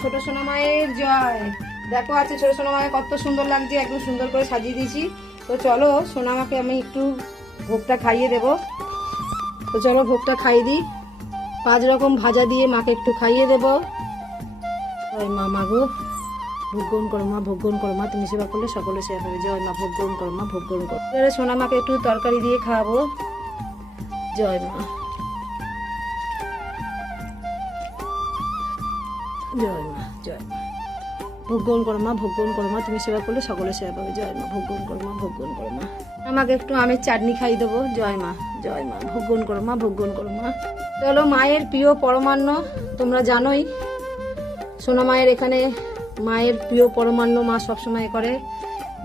ছোট সোনা মায়ের জয়। দেখো আছে ছোট সোনা মায়ের কত সুন্দর লাগছে, একদম সুন্দর করে সাজিয়ে দিয়েছি। তো চলো সোনা মাকে আমি একটু ভোগটা খাইয়ে দেব। তো চলো ভোগটা খাইয়ে দিই। 5 রকম ভাজা দিয়ে মাকে একটু খাইয়ে দেব। জয় মা, মাগো ভোগ গ্রহণ করো মা, ভোগ গ্রহণ করো মা, তুমি সেবা করলে সকলে সেবা পাবে। জয় মা, ভোগ গ্রহণ করো মা, ভোগ গ্রহণ করো। এবারে সোনা মাকে একটু তরকারি দিয়ে খাওয়াবো। জয় মা, জয় মা, জয় মা, ভোগ গ্রহণ করো মা, ভোগ গ্রহণ করো মা, তুমি সেবা করলে সকলে সেবা পাবে। জয় মা, ভোগ গ্রহণ করো মা, ভোগ গ্রহণ করো মা। আমাকে একটু আমের চাটনি খাইয়ে দেবো। জয় মা, জয় মা, ভোগ গ্রহণ করো মা, ভোগ গ্রহণ করো মা। চলো মায়ের প্রিয় পরমান্ন তোমরা জানোই, সোনা মায়ের এখানে মায়ের প্রিয় পরমান্ন মা সবসময় করে।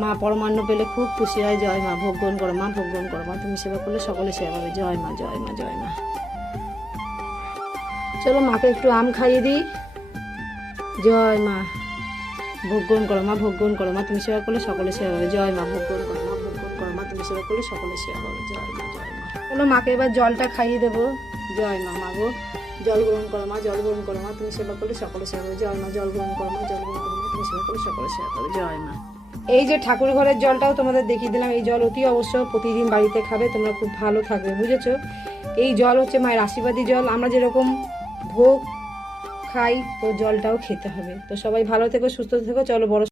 মা পরমান্ন পেলে খুব খুশি হয়। জয় মা, ভোগ গ্রহণ করো মা, ভোগ গ্রহণ করো মা, তুমি সেবা করলে সকলে সেবা পাবে। জয় মা, জয় মা, জয় মা। চলো মাকে একটু আম খাইয়ে দিই। জয় মা, ভোগ গ্রহণ করো মা, ভোগ গ্রহণ করো মা, তুমি সেবা করলে সকলে সেবা পাবে। জয় মা, ভোগ গ্রহণ করো মা, ভোগ গ্রহণ করো মা, তুমি সেবা করলে সকলে সেবা পাবে। জয় মা, জয় মা। চলো মাকে এবার জলটা খাইয়ে দেবো। জয় মা, মাগো জল গ্রহণ করো মা, জল গ্রহণ করো মা, তুমি সেবা করলে সকলে সেবা পাবে। জয় মা, জল গ্রহণ করো মা, জল গ্রহণ করো মা, তুমি সেবা করলে সকলে সেবা পাবে। জয় মা। এই যে ঠাকুর ঘরের জলটাও তোমাদের দেখিয়ে দিলাম। এই জল অতি অবশ্য প্রতিদিন বাড়িতে খাবে, তোমরা খুব ভালো থাকবে, বুঝেছো? এই জল হচ্ছে মায়ের আশীর্বাদী জল। আমরা যেরকম ভোগ খাই তো জলটাও খেতে হবে। তো সবাই ভালো থেকো, সুস্থ থেকো। চলো বড়